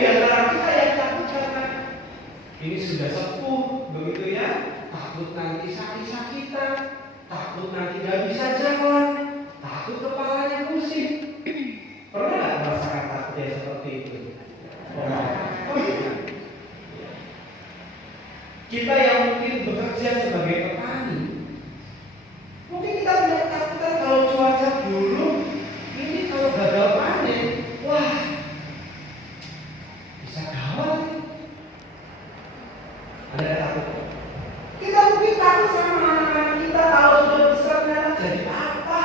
di antara kita yang takut karena ini sudah sepuh, begitu ya. Takut nanti sakit-sakitan, takut nanti gak bisa jalan, takut kepalanya pusing. Pernah nggak merasakan takut yang seperti itu? Oh iya. Kita yang mungkin bekerja sebagai petani, mungkin kita punya ketakutan kalau cuaca buruk, ini kalau gagal panen, wah, bisa gawat. Ada takut? Kita mungkin takut sama anak-anak kita kalau sudah besar ternyata jadi apa?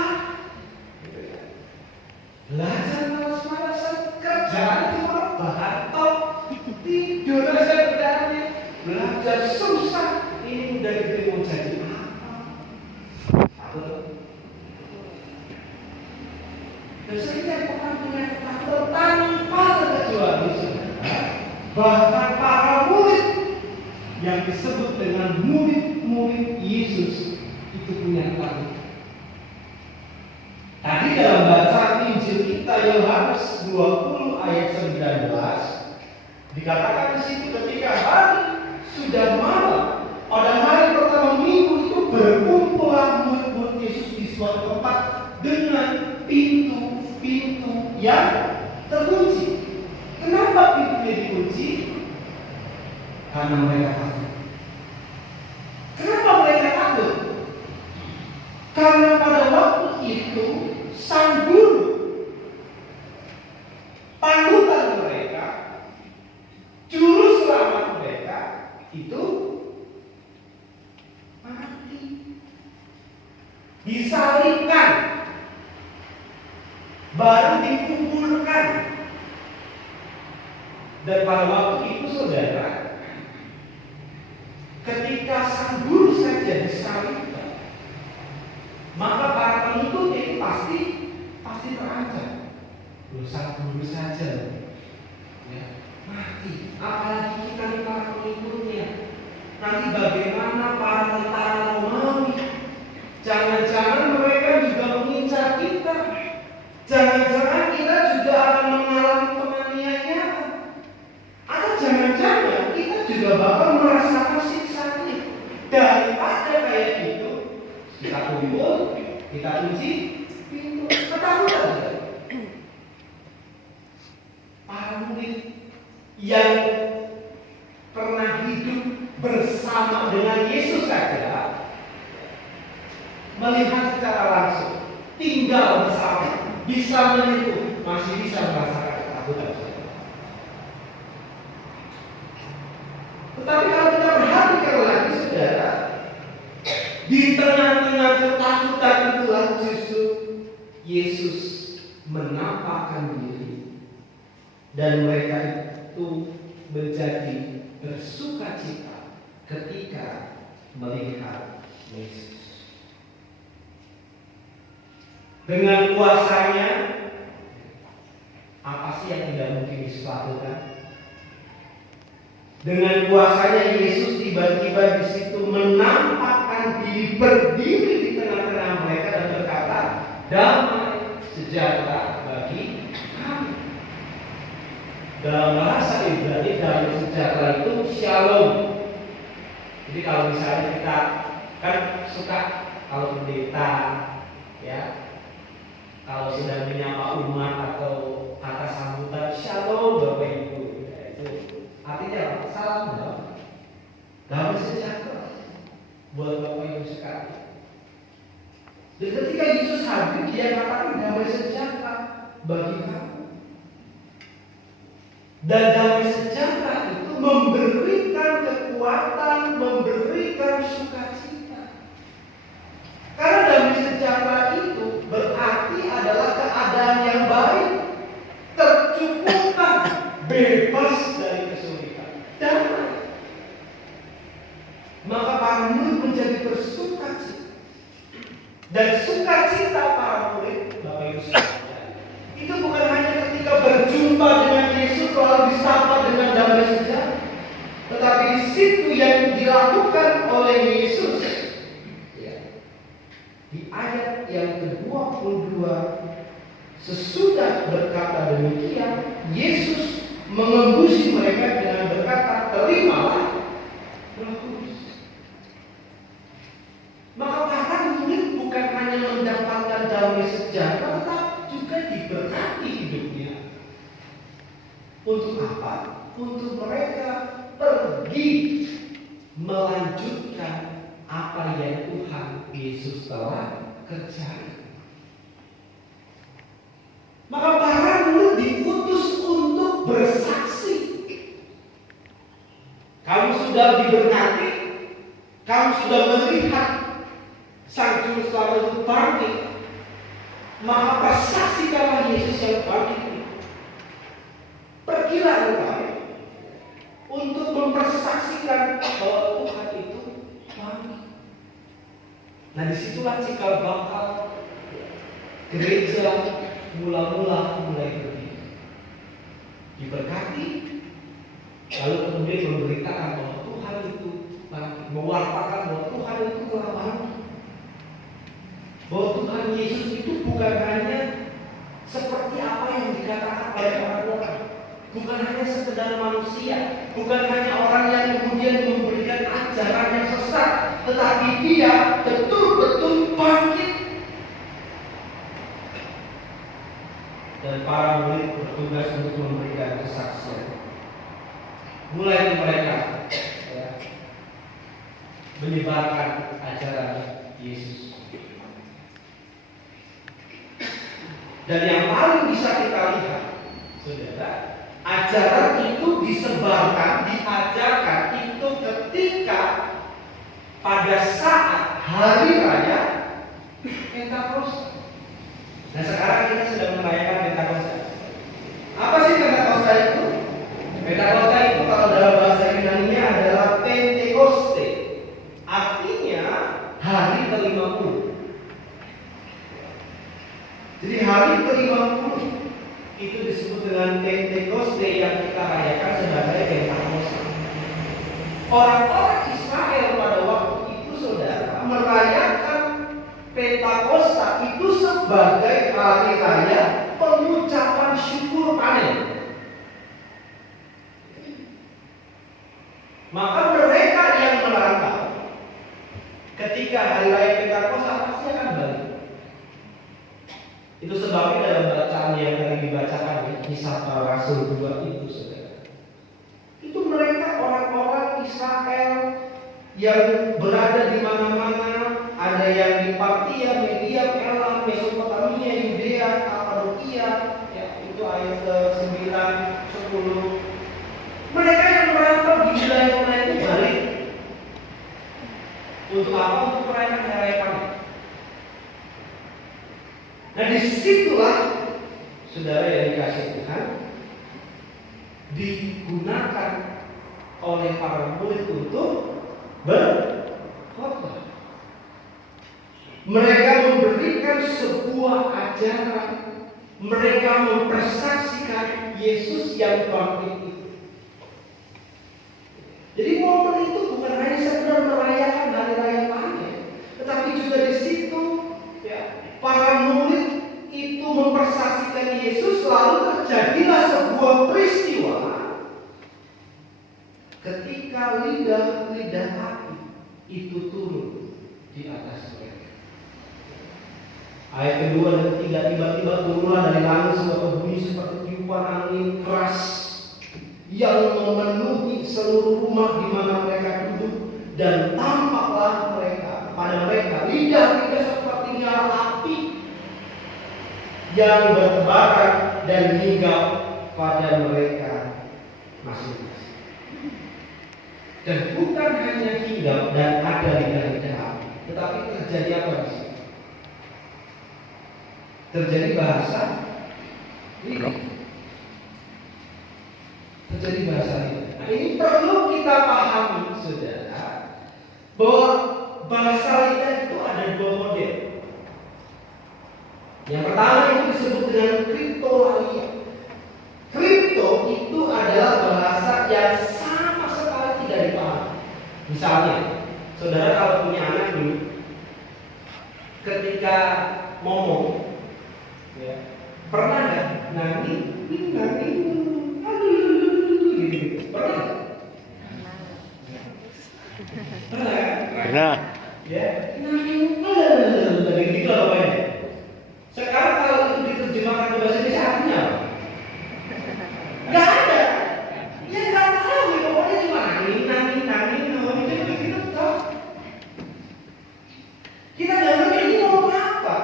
Belajar malas-malasan, kerjaan cuma bahan top, tidur aja berani, belajar susah, ini udah gede mau jadi apa? Takut. Dosa ini yang pernah punya ketakutan tanpa terkecuali, bahkan para murid yang disebut dengan murid-murid Yesus itu punya takut. Tadi dalam bacaan Injil kita Yohanes 20 ayat 19 dikatakan di situ ketika hari sudah malam pada hari pertama minggu itu berkumpullah murid-murid Yesus di suatu tempat dengan pintu-pintu yang terkunci. Kenapa pintunya dikunci? Karena mereka takut. Kenapa mereka takut? Karena pada waktu itu sang guru, panutan mereka, juru selamat mereka itu mati, disalibkan, baru dikuburkan. Dan pada waktu itu saudara, ketika sang guru saja disalibkan, maka para pengikut itu pasti terancam. Sang guru saja ya, mati. Apalagi kita nih para pengikutnya. Nanti bagaimana para tentara Romawi? Jangan-jangan mereka juga mengincar kita. Jangan-jangan kita juga akan mengalami penganiayaan. Atau jangan-jangan kita juga bakal merasakan siksanya. Daripada kayak gitu, kita kumpul, kita kunci pintu, ketakutan. Para murid yang pernah hidup bersama dengan Yesus saja melihat secara langsung, tinggal bersama, bisa menyentuh, masih bisa merasakan ketakutan. Tetapi kalau kita perhatikan lagi saudara, di tengah-tengah ketakutan itulah justru Yesus menampakkan diri dan mereka itu menjadi bersukacita ketika melihat Yesus. Dengan kuasanya, apa sih yang tidak mungkin Yesus lakukan? Dengan kuasanya Yesus tiba-tiba di situ menampakkan diri, berdiri di tengah-tengah mereka dan berkata, damai sejahtera bagi kami. Dalam bahasa Ibrani damai sejahtera itu shalom. Jadi kalau misalnya kita kan suka kalau pendeta ya, kalau sedang menyapa umat atau kata sambutan shalom Bapak Ibu, ya, itu artinya apa? Salam damai sejahtera buat Bapak Ibu sekalian. Dan ketika Yesus hadir, dia katakan damai sejahtera bagi kamu. Dan damai sejahtera itu memberikan kekuatan, memberikan sukacita. Karena damai sejahtera itu berarti adalah keadaan yang baik, tercukupkan, bebas dari kesulitan, damai. Maka para murid menjadi bersukacita. Dan sukacita para murid, Bapak Ibu sekalian, itu bukan hanya ketika berjumpa dengan Yesus lalu disapa dengan damai sejahtera, tetapi di situ yang dilakukan oleh Yesus ya, di ayat yang ke-22, sesudah berkata demikian, Yesus mengembusi mereka dengan berkata, terimalah Roh Kudus. Maka para murid bukan hanya mendapatkan damai sejahtera, tetapi juga diberkati hidupnya. Untuk apa? Untuk mereka pergi melanjutkan apa yang Tuhan Yesus telah kerjakan. Maka para murid diutus untuk bersaksi. Kamu sudah diberkati, kamu sudah melihat Sang Juru Selamat itu bangkit, maka persaksikanlah Yesus yang bangkit itu. Pergilah engkau untuk mempersaksikan bahwa Tuhan itu bangkit. Nah, disitulah cikal bakal gereja mulai berdiri. Diberkati, lalu kemudian memberitakan bahwa Tuhan itu bangkit, mewartakan bahwa Tuhan itu telah bangkit, bahwa Tuhan Yesus itu bukan hanya seperti apa yang dikatakan oleh orang-orang, bukan hanya sekedar manusia, bukan hanya orang yang kemudian memberikan ajaran yang sesat, tetapi Dia betul-betul bangkit. Dan para murid bertugas untuk memberikan kesaksian. Mulai mereka menyebarkan ajaran Yesus. Dan yang paling bisa kita lihat, saudara, ajaran itu disebarkan, diajarkan itu ketika pada saat hari raya Pentakosta. Nah, sekarang kita sedang merayakan Pentakosta. Apa sih Pentakosta itu? Pentakosta itu kalau dalam bahasa Yunani adalah Pentekoste. Artinya hari ke-50. Jadi hari ke-50 itu disebut dengan Pentekoste yang kita rayakan sebagai Pentakosta. Orang-orang Israel pada waktu itu, saudara, merayakan Pentakosta itu sebagai hari raya pengucapan syukur panen. Maka mereka yang merantau ketika hari raya Pentakosta pasti akan balik. Itu sebabnya dalam bacaan yang tadi dibacakan di Kisah Para Rasul 2 itu, saudara, itu mereka orang-orang Israel yang berada di mana-mana. Ada yang di Partia, Media, Elam, Mesopotamia, Yudea, Kapadokia, ya, itu ayat ke-9, 10. Mereka yang merantau di wilayah itu balik. Untuk apa? Untuk merayakan hari raya panen. Nah, disitulah, saudara yang dikasih Tuhan, digunakan oleh para murid untuk berkhotbah. Mereka memberikan sebuah ajaran, mereka mempersaksikan Yesus yang bangkit itu. Jadi momen itu bukan hanya sekedar merayakan hari raya panen, tetapi juga di situ, ya, para murid itu mempersaksikan Yesus, lalu terjadilah sebuah peristiwa ketika lidah api itu turun di atas mereka. Ayat kedua dan ketiga, tiba-tiba turunlah dari langit sebuah bunyi seperti tiupan angin keras yang memenuhi seluruh rumah di mana mereka duduk, dan tampaklah pada mereka lidah-lidah seperti nyala api yang bertebaran dan hinggap pada mereka masing-masing. Dan bukan hanya hinggap dan ada lidah-lidah api, tetapi terjadi apa di sini? Terjadi bahasa ini. Terjadi bahasa ini. Nah, ini perlu kita pahami, saudara, bahwa bahasa lidah itu ada dua model. Yang pertama itu disebut dengan kriptolalia. Kripto itu adalah bahasa yang sama sekali tidak dipahami. Misalnya, saudara kalau punya anak dulu, ketika ngomong, ya, pernah nggak nani, Nah, Ya, dari gitu lah pokoknya. Sekarang kalau itu diterjemahkan ke bahasa Indonesia artinya apa? Nggak ada. Ya nggak tahu, ya, pokoknya cuma nangin, itu begitu toh. Kita nggak ngerti ini ngomong apa.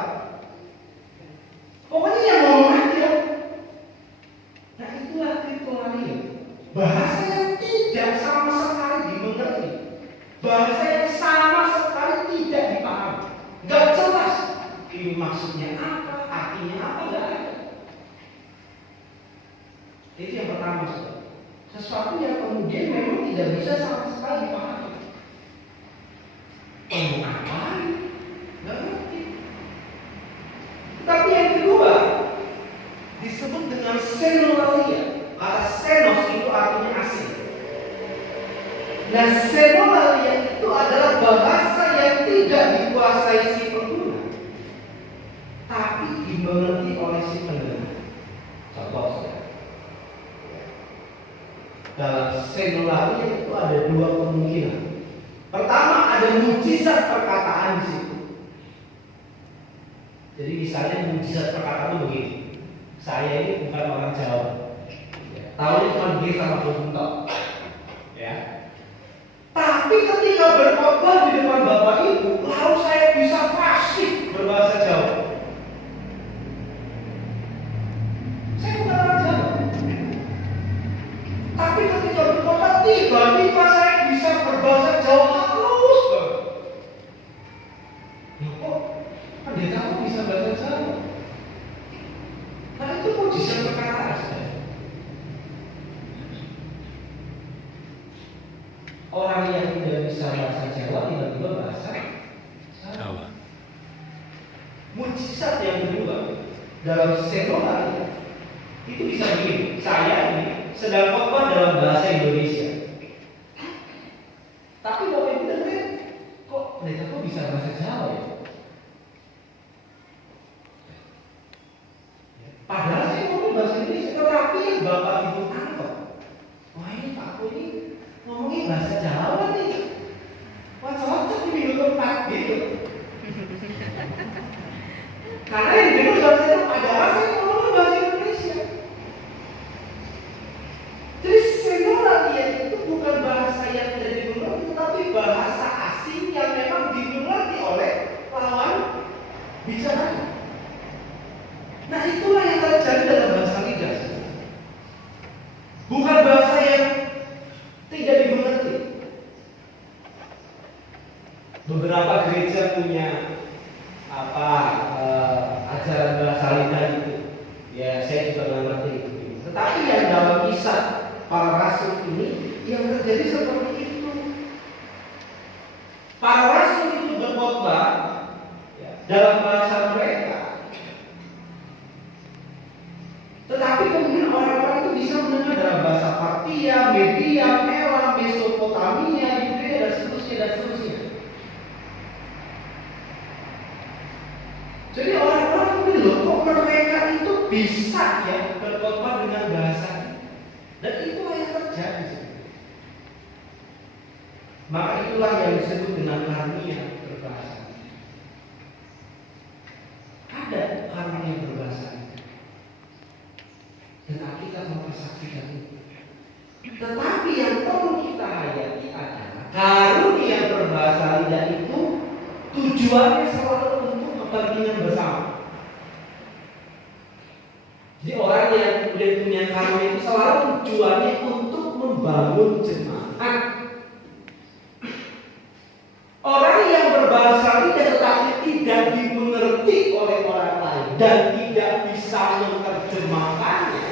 Pokoknya yang ngomong aja. Nah itulah kriptoania. Bahasa yang tidak sama sekali dimengerti. Bahasa yang sama sekali tidak dipahami. Nggak jelas. Ini maksudnya apa, artinya apa, nggak ada. Itu yang pertama, saudara. Sesuatu yang kemudian memang tidak bisa sama sekali dipahami. Ngomong apa? Nggak ngerti. Tapi yang kedua disebut dengan xenolalia. Kata xenos itu artinya asing. Nah, xenolalia itu adalah bahasa yang tidak dikuasai si pengguna, tapi dimengerti oleh si pendengar. Contoh saudara. Dalam xenolalia itu ada dua kemungkinan. Pertama, ada mujizat perkataan di situ. Jadi misalnya mujizat perkataan itu begini. Saya ini bukan orang Jawa. Tahunya cuma begini sama bentuk. Ya. Tapi ketika berkhotbah di depan Bapak Ibu, lalu saya bisa fasih berbahasa Jawa. Saya bukan orang Jawa. Tapi ketika berkhotbah tiba-tiba saya bisa berbahasa Jawa halus banget. Loh kok pendeta kok bisa bahasa Jawa? Nah itu mujizat perkataan saudara. Orang yang tidak bisa bahasa Jawa tiba-tiba bahasa Jawa. Mujizat yang kedua dalam xenolalia itu bisa begini. Saya ini sedang khotbah dalam bahasa Indonesia. Tapi Bapak Ibu dengar, kok mereka kok bisa bahasa Jawa ya? Padahal saya ngomong bahasa Indonesia, tetapi yang Bapak Ibu tangkap, wah ini Pak Aku ini ngomongin bahasa Jawa nih. Wah cocok ini minggu keempat gitu. Karena yang dengar bahasa itu padahal saya ngomongin bahasa Indonesia. Jadi xenolalia itu bukan bahasa yang tidak dimengerti, tetapi bahasa asing yang memang dimengerti oleh lawan bicara. Nah itulah yang terjadi dalam bahasa lidah. Bukan bahasa yang tidak dimengerti. Beberapa gereja punya ajaran bahasa lidah itu. Ya saya juga nggak ngerti itu. Tetapi yang dalam kisah para rasul ini yang terjadi seperti itu. Para rasul itu berkhotbah ya, dalam bahasa mereka. Tetapi kemudian orang-orang itu bisa mendengar dalam bahasa Partia, Media, Elam, Mesopotamia, Yudea dan seterusnya. Jadi orang-orang itu loh, kok mereka itu bisa ya berkhotbah dengan bahasa ini. Dan itulah yang terjadi. Maka itulah yang disebut dengan karunia berbahasa. Ada karunia berbahasa. Dan Alkitab mempersaksikan itu. Tetapi yang perlu kita hayati adalah karunia berbahasa lidah itu tujuannya selalu untuk kepentingan bersama. Jadi orang yang kemudian punya karunia itu selalu tujuannya untuk membangun jemaat. Orang yang berbahasa lidah tetapi tidak dimengerti oleh orang lain dan tidak bisa menerjemahkannya,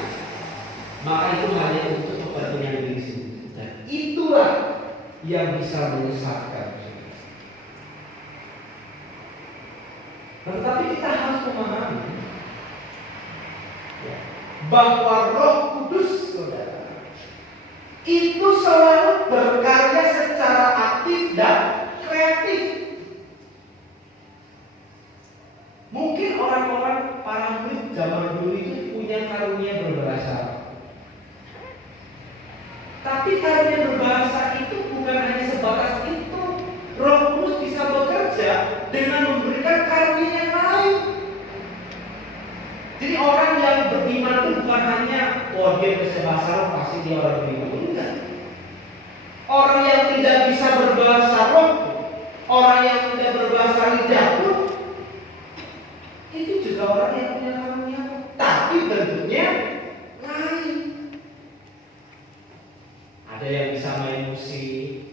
maka itu hanya untuk kepentingan diri sendiri. Dan itulah yang bisa menyesatkan. Tetapi kita harus memahami bahwa Roh Kudus, saudara, itu selalu berkarya secara aktif dan kreatif. Mungkin orang-orang para murid zaman dulu itu punya karunia berbahasa. Tapi karunia berbahasa itu bukan hanya sebatas itu. Roh Kudus oh dia bisa bahasa roh pasti dia orang beriman. Enggak. Orang yang tidak bisa berbahasa roh, orang yang tidak berbahasa lidah pun itu juga orang yang punya karunia, tapi bentuknya lain. Ada yang bisa main musik,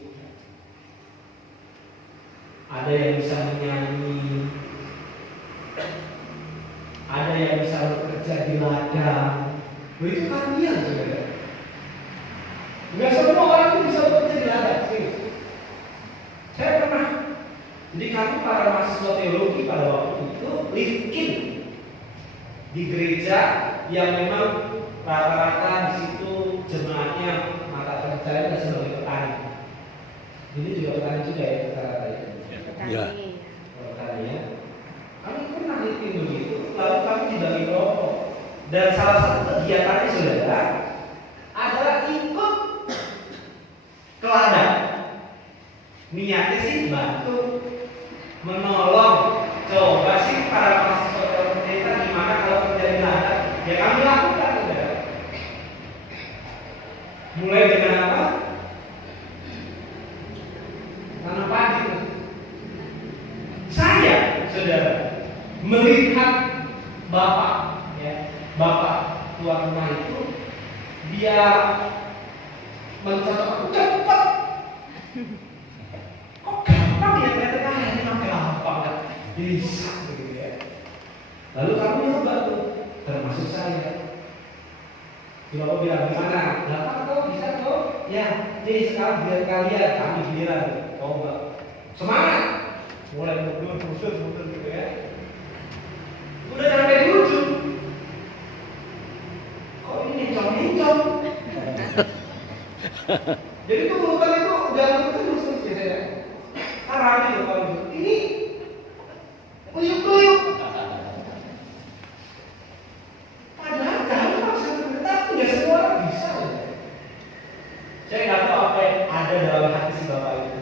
ada yang bisa menyanyi, ada yang bisa bekerja di ladang. Itu karunia saudara. Enggak semua orang itu bisa bekerja di ladang. Saya pernah, jadi kami para mahasiswa teologi pada waktu itu live in di gereja yang memang rata-rata di situ jemaatnya mata kerjanya sebagai petani. Ini juga petani juga ya rata-rata itu. Ya. Petani ya. Kami pernah live in begitu, lalu kami dibagi kelompok. Dan salah satu kegiatannya saudara adalah ikut ke ladang. Niatnya sih bantu, menolong. Coba sih para mahasiswa pendeta gimana kalau kerja di ladang? Ya kami lakukan saudara. Mulai dengan apa? Tanam padi. Saya saudara melihat bapak tuan rumah itu dia mencoba cepat. Kok gampang ya ternyata ini memang gampang kan? Bisa begitu ya. Lalu kami coba tuh, termasuk saya. Coba bilang gimana? Gampang kok bisa kok? Ya, jadi sekarang biar kalian kami bilang coba semangat. Mulai mundur gitu ya. Udah sampai di ujung. Kok ini nencong? Jadi tuh urutan itu jangan terus ya. Arah itu kalau ini kuyuk. Padahal gampang sebenarnya, tapi nggak semua orang bisa. Saya nggak tahu apa yang ada dalam hati si bapak itu.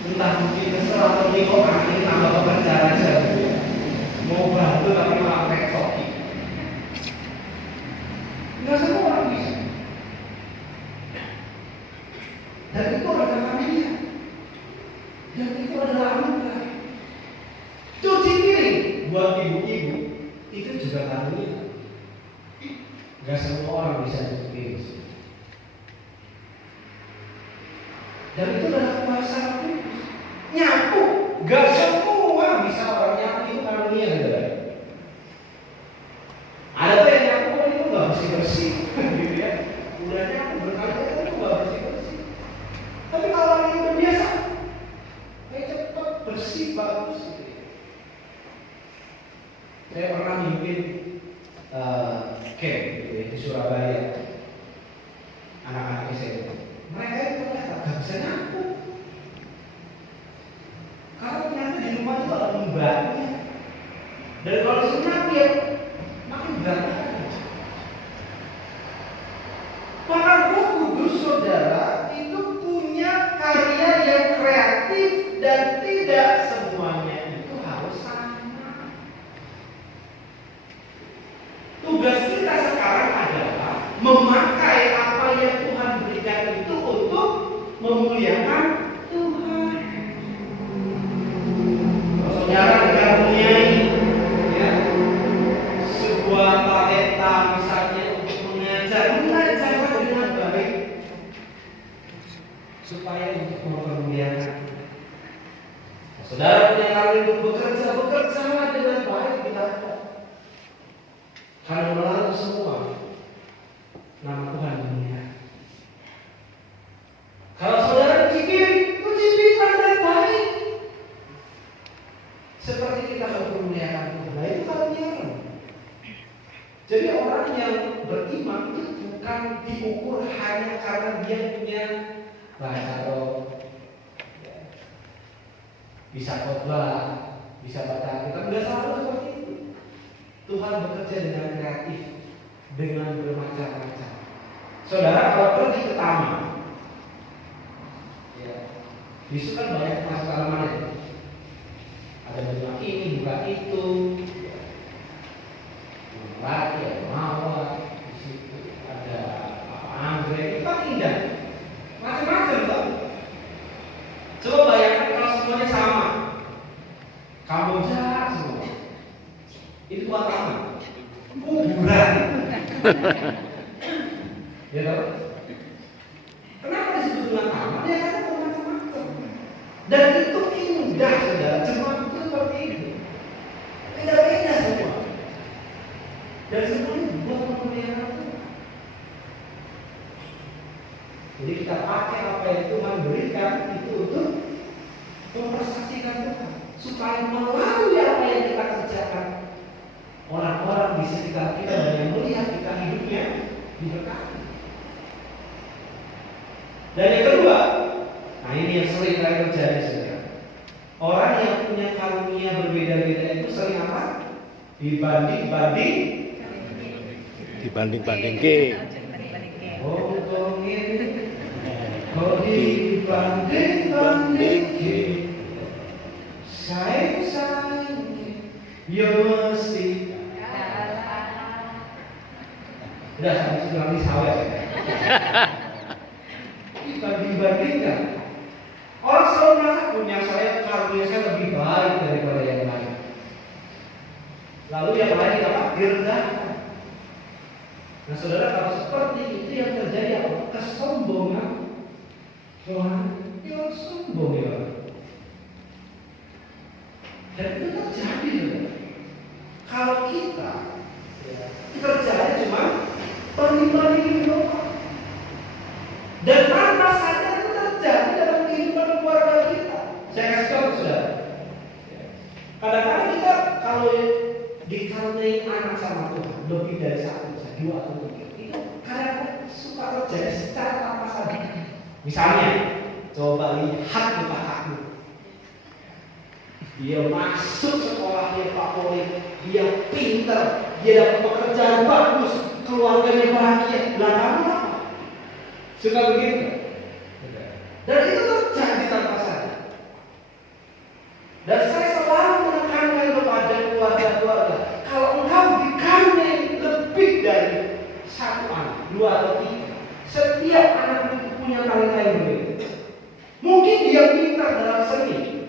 Entah mungkin kesel atau kok ini tambah pekerjaan aja gitu ya. Mau bantu tapi malah reksoki. Nggak semua orang bisa. Dan itu adalah karunia. Dan itu adalah anugerah. Cuci piring buat ibu-ibu itu juga karunia. Nggak semua orang bisa cuci piring. Dan itu adalah kuasa Tuhan. Nyapu, nggak semua bisa orang nyapu itu karunia saudara. Ada tuh yang nyapu itu nggak bersih gitu ya. Udah nyapu berkali-kali itu nggak bersih. Tapi kalau orang yang terbiasa, cepat bersih bagus. Saya pernah mimpin camp gitu ya, di Surabaya, anak-anak SMP. Mereka itu ternyata nggak bisa nyapu. Kalau ternyata di rumah itu ada pembantunya. Dan kalau disuruh nyapu ya makin berantakan. Para Roh Kudus saudara itu punya karya yang kreatif dan tidak semuanya itu harus sama. Tugas kita sekarang adalah memakai apa yang Tuhan berikan itu untuk memuliakan Tuhan. Kalau saudara dikaruniai ya, sebuah talenta misalnya untuk mengajarlah dengan baik supaya untuk mempermuliakan. Saudara punya karunia untuk bekerjalah dengan baik di dalam. Karena melalui semua nama Tuhan dimuliakan. Kalau saudara cuci piring dengan baik. Seperti kita mempermuliakan Tuhan. Nah itu karunia. Jadi orang yang beriman itu bukan diukur hanya karena dia punya bahasa roh, bisa khotbah, bisa baca Alkitab. Tidak selalu seperti itu. Tuhan bekerja dengan kreatif, dengan bermacam-macam. Saudara kalau pergi ke taman, ya, Yesus kan banyak masuk tanaman. Ada buka ini, buka itu, lagi, ada mawar. Ya tahu? Kenapa disebut dengan aman? Ya karena macam-macam. Dan itu indah, saudara. Jemaat itu seperti itu. Beda-beda semua. Dan semuanya buat pemeliharaan Tuhan. Jadi kita pakai apa yang Tuhan berikan itu untuk mempersaksikan Tuhan, supaya melalui apa yang kita kerjakan, orang-orang di sekitar kita dan yang melihat kita hidupnya diberkati. Dan yang kedua, nah ini yang sering kali terjadi, saudara. Orang yang punya karunia berbeda-beda itu sering apa? Dibanding ke. Oh, kau dibanding ke. Sayang, ya mesti. Udah sampai bilang di sawah ya. Dibandingkan. Orang selalu merasa punya karunia saya lebih baik daripada yang lain. Lalu yang lain apa? Direndahkan. Nah, saudara, kalau seperti itu yang terjadi apa? Kesombongan. Tuhan, dia sombong ya. Dan itu terjadi, saudara. Kalau kita kerjanya cuma banding-bandingin doang. Dan apa saja itu terjadi dalam kehidupan keluarga kita. Saya kasih tahu, saudara. Kadang-kadang kita kalau dikaruniai anak sama Tuhan lebih dari satu, dua atau tiga, itu kadang-kadang suka terjadi secara tanpa sadar. Misalnya, coba lihat ke kakakmu. Dia masuk sekolah yang favorit, dia pintar, dia dapat pekerjaan bagus, keluarganya bahagia. Lah kamu apa? Suka begitu? Dan itu terjadi tanpa sadar. Dan saya selalu menekankan kepada keluarga-keluarga, kalau engkau dikaruniai lebih dari satu anak, dua atau tiga, setiap anak itu punya talenta yang berbeda. Mungkin dia pintar dalam seni,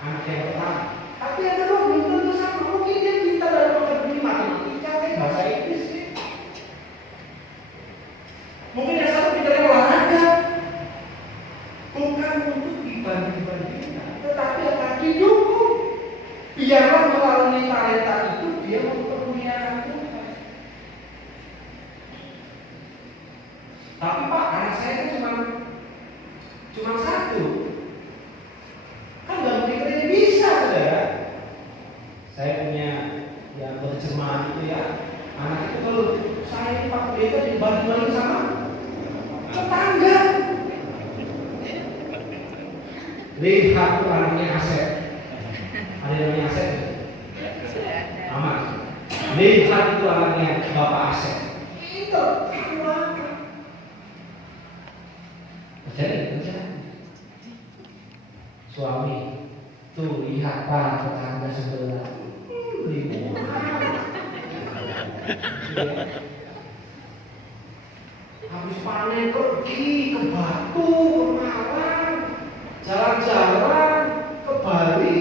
anak yang pertama, tapi yang kedua belum tentu sama. Mungkin dia pintar dalam pekerjaan matematika, bahasa Inggris. Mungkin yang satu pintarnya olahraga. Bukan untuk dibanding-bandingkan, tetapi akan didukung. Biarlah melalui talenta itu dia mempermuliakan Tuhan. Tapi Pak, anak saya itu cuma satu. Kan nggak mungkin dia bisa, saudara. Saya punya yang berjemaah itu ya. Anak itu kalau saya Pak Pendeta dibanding-banding sama tetangga. Lihat tuh anaknya Asep. Ada yang namanya Asep? Aman. Lihat itu anaknya Bapak Asep. Itu terjadi. Suami tuh lihat Pak tetangga sebelah. Habis panen pergi ke Batu, ke Malang, jalan-jalan ke Bali.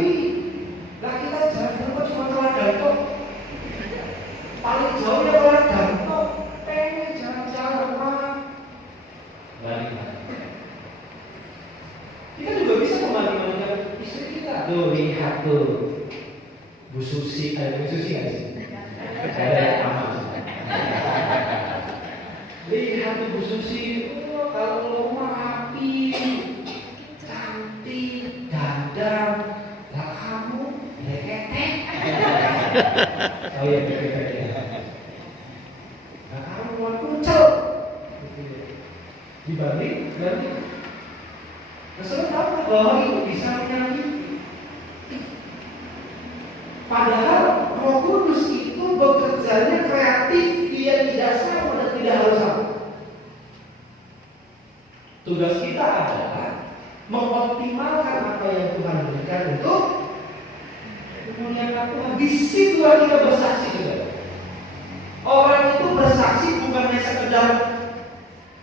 Lah kita jalan kok cuma ke Ladang. Paling jauh ya ke Ladang. Pengen jalan-jalan Pak. Bali. Kita juga bisa membanding-bandingkan istri kita. Tuh lihat tuh, Bu Susi, Bu Susi nggak sih? Saya aman. Lihat tuh Bu Susi, kalau rumah rapi, cantik, dandan. Lah kamu leketek. Oh iya, leketek ya. Lah kamu mau kuncel. Dibanding. Saudara tahu bahwa itu bisa menyakiti. Padahal Roh Kudus itu bekerjanya kreatif, dia tidak sama dan tidak harus sama. Tugas kita adalah mengoptimalkan apa yang Tuhan berikan untuk memuliakan Tuhan. Di situ kita bersaksi juga. Orang itu bersaksi bukannya sekedar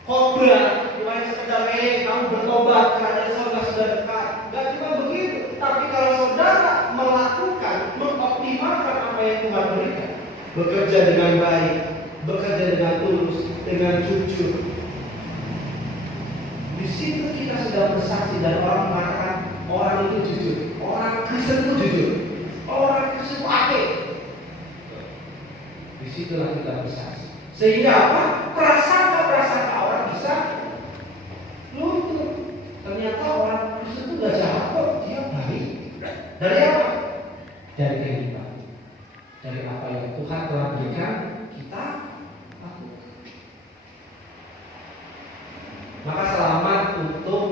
khotbah, bukan sekedar kamu bertobat karena saudara sudah dekat. Gak cuma begitu, tapi kalau saudara melakukan, mengoptimalkan apa yang Tuhan berikan, bekerja dengan baik, bekerja dengan tulus, dengan jujur. Di situ kita sudah bersaksi dan orang mengatakan orang itu jujur, orang Kristen itu jujur, orang Kristen itu akeh. Disitulah kita bersaksi. Sehingga apa? Prasangka orang bisa luntur. Ternyata orang Kristen itu gak jahat kok, dia baik. Dari apa? Dari kehidupan, dari apa yang Tuhan telah berikan kita lakukan. Maka selamat untuk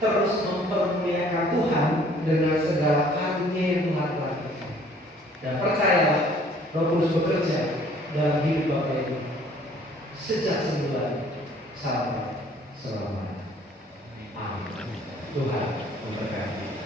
terus mempermuliakan Tuhan dengan segala karunia yang Tuhan telah berikan. Dan percayalah, Roh Kudus bekerja dalam hidup Bapak Ibu sejak semula sampai selamanya. Amin. Tuhan memberkati.